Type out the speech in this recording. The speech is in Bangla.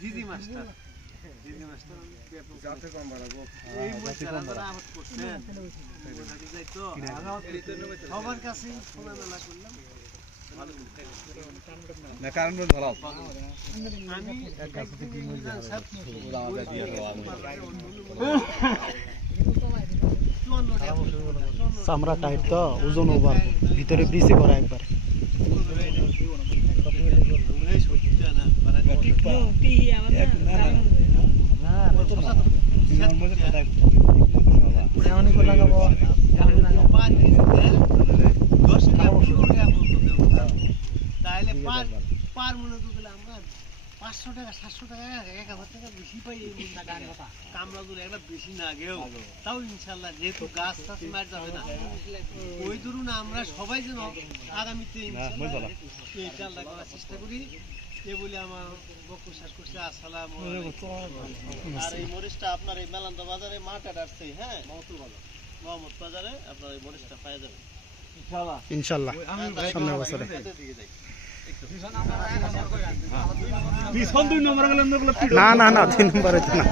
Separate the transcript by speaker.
Speaker 1: দিদি মাস্টার দিদি মাস্টার
Speaker 2: যাতে কম বাড়াবো
Speaker 1: এই মশলা যারা আবাদ করছেন ওটা কি যাইতো সবার কাছে শোনা মেলা করলাম
Speaker 3: চামড়া টাইট তো ওজন ওভার ভিতরে ব্রিজে করা একবার।
Speaker 4: করে লাগাবো।
Speaker 1: পার পার মনে তো গেলে আমরা পাঁচশো টাকা সাতশো টাকা এক হাজার টাকা বেশি পাই কামলা দূরে একটা বেশি না গেও। তাও ইনশাল্লাহ যেহেতু গাছ টাছ মার যাবে না। ওই ধরুন আমরা সবাই যেন আগামীতে ইনশাল্লাহ করার চেষ্টা করি। এ বলে আমার বক্তব্য শেষ করছে। আসসালাম আর এই মরিচটা আপনার এই মেলান্দা বাজারে মার্কেট আসছে হ্যাঁ? বাজার। মোহাম্মদ বাজারে আপনার এই মরিচটা পাওয়া যাবে।
Speaker 3: ইনশাল্লাহ। সামনের বছরে। না না না তিন নম্বরে না।